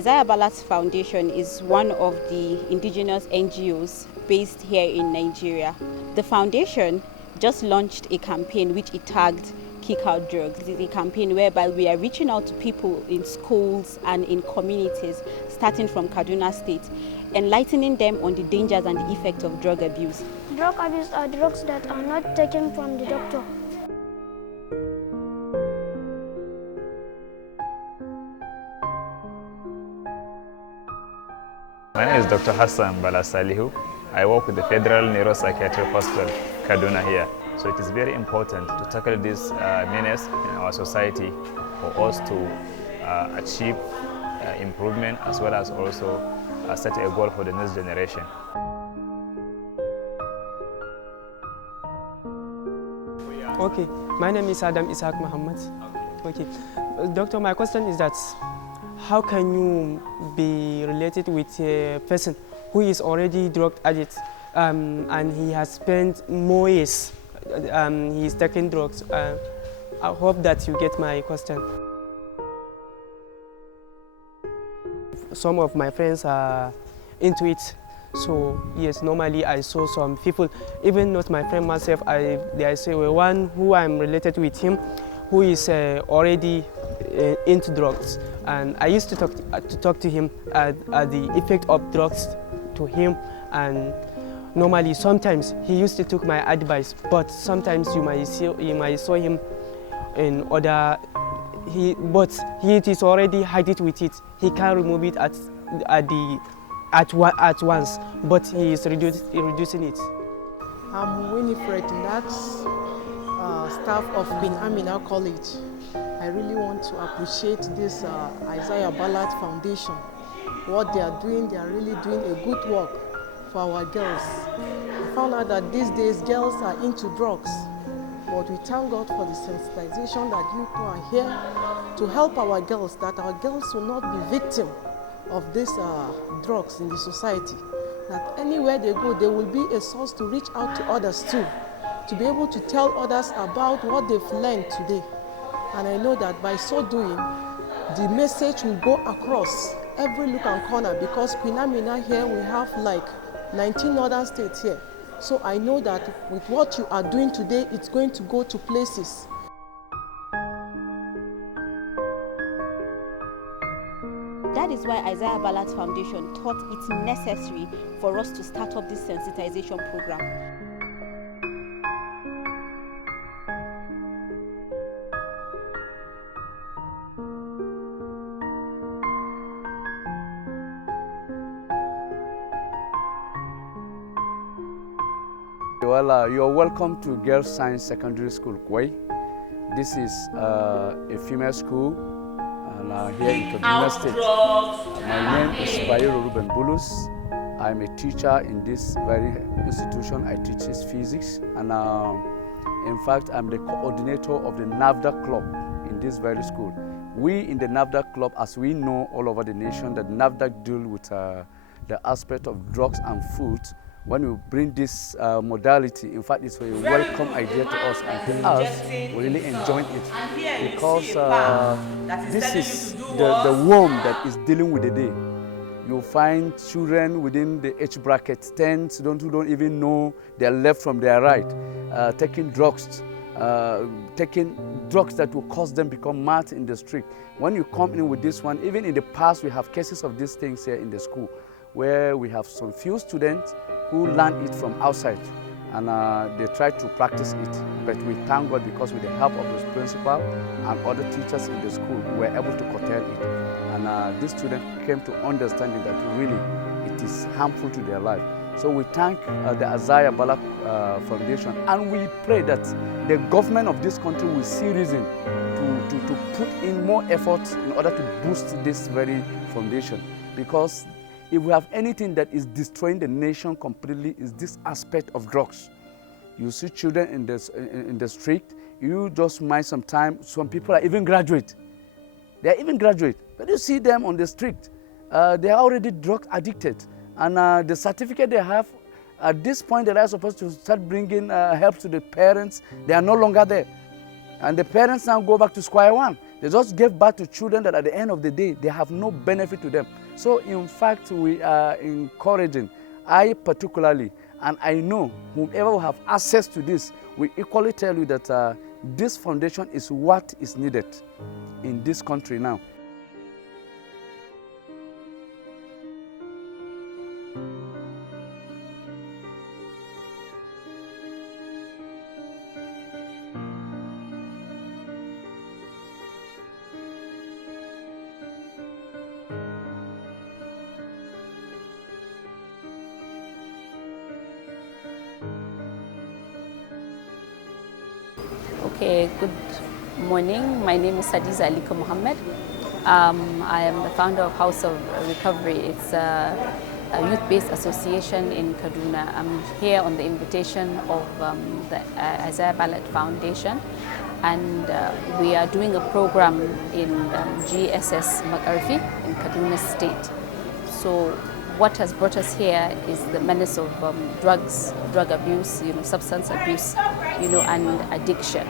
Isaiah Balat Foundation is one of the indigenous NGOs based here in Nigeria. The foundation just launched a campaign which it tagged Kick Out Drugs. It is a campaign whereby we are reaching out to people in schools and in communities starting from Kaduna State, enlightening them on the dangers and the effects of drug abuse. Drug abuse are drugs that are not taken from the doctor. My name is Dr. Hassan Balasalihu. I work with the Federal Neuro-psychiatric Hospital, Kaduna here. So it is very important to tackle this menace in our society for us to achieve improvement as well as also set a goal for the next generation. Okay, my name is Adam Isaac Muhammad. Okay, doctor, my question is that how can you be related with a person who is already drug addict and he has spent more years he is taking drugs? I hope that you get my question. Some of my friends are into it. So yes, normally I saw some people, even not my friend myself, I say well, one who I'm related with him, who is already into drugs, and I used to talk to him at the effect of drugs to him, and normally sometimes he used to take my advice, but sometimes you might saw him in other. But he is already hiding with it. He can't remove it at once, but he is reducing it. I'm Winifred Nax, staff of Queen Amina College. I really want to appreciate this Isaiah Balat Foundation. What they are really doing a good work for our girls. I found out that these days girls are into drugs, but we thank God for the sensitization that you are here to help our girls, that our girls will not be victims of these drugs in the society. That anywhere they go, they will be a source to reach out to others too, to be able to tell others about what they've learned today. And I know that by so doing, the message will go across every nook and corner, because Queen Amina here, we have like 19 northern states here. So I know that with what you are doing today, it's going to go to places. That is why Isaiah Balat Foundation thought it's necessary for us to start up this sensitization program. Well, you're welcome to Girls Science Secondary School, Kwai. This is a female school here in Kaduna State. My name is Bayero Ruben Bulus. I'm a teacher in this very institution. I teach physics, and in fact, I'm the coordinator of the NAFDA club in this very school. We in the NAFDA club, as we know all over the nation, that NAFDA deal with the aspect of drugs and food. When we bring this modality, in fact, it's a welcome idea to us, and to us, we really enjoy it, because this is the worm that is dealing with the day. You'll find children within the age bracket 10 who don't even know their left from their right, taking drugs that will cause them become mad in the street. When you come in with this one, even in the past, we have cases of these things here in the school, where we have some few students who learn it from outside, and they try to practice it. But we thank God, because with the help of the principal and other teachers in the school, we were able to curtail it. And these students came to understanding that really it is harmful to their life. So we thank the Isaiah Balat Foundation, and we pray that the government of this country will see reason to put in more effort in order to boost this very foundation. Because if we have anything that is destroying the nation completely, is this aspect of drugs. You see children in the street, you just mind some time, some people are even graduate. They are even graduate, but you see them on the street. They are already drug addicted. And the certificate they have, at this point they are supposed to start bringing help to the parents. They are no longer there. And the parents now go back to square one. They just give birth to children that at the end of the day, they have no benefit to them. So in fact, we are encouraging, I particularly, and I know whomever will have access to this, we equally tell you that this foundation is what is needed in this country now. Okay, good morning. My name is Sadiza Alika Mohammed. I am the founder of House of Recovery. It's a youth-based association in Kaduna. I'm here on the invitation of the Isaiah Balat Foundation, and we are doing a program in GSS Makarfi in Kaduna State. So what has brought us here is the menace of drugs, drug abuse, substance abuse, and addiction.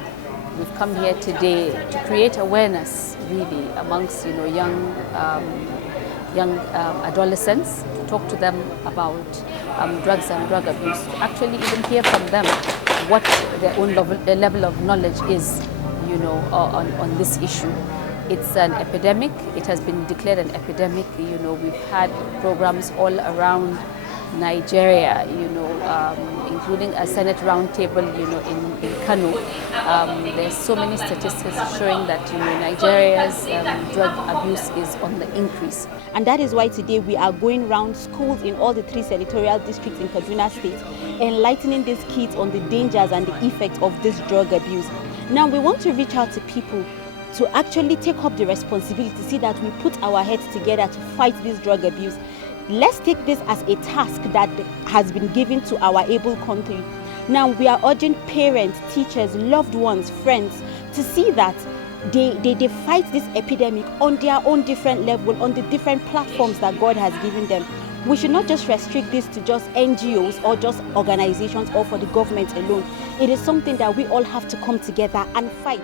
We've come here today to create awareness, really, amongst young adolescents, to talk to them about drugs and drug abuse. Actually, even hear from them what their own level of knowledge is, on this issue. It's an epidemic. It has been declared an epidemic. We've had programs all around Nigeria, including a Senate roundtable, in Kano. There's so many statistics showing that Nigeria's drug abuse is on the increase. And that is why today we are going around schools in all the 3 senatorial districts in Kaduna State, enlightening these kids on the dangers and the effects of this drug abuse. Now we want to reach out to people to actually take up the responsibility, see that we put our heads together to fight this drug abuse. Let's take this as a task that has been given to our able country. Now we are urging parents, teachers, loved ones, friends to see that they fight this epidemic on their own different level, on the different platforms that God has given them. We should not just restrict this to just NGOs or just organizations or for the government alone. It is something that we all have to come together and fight.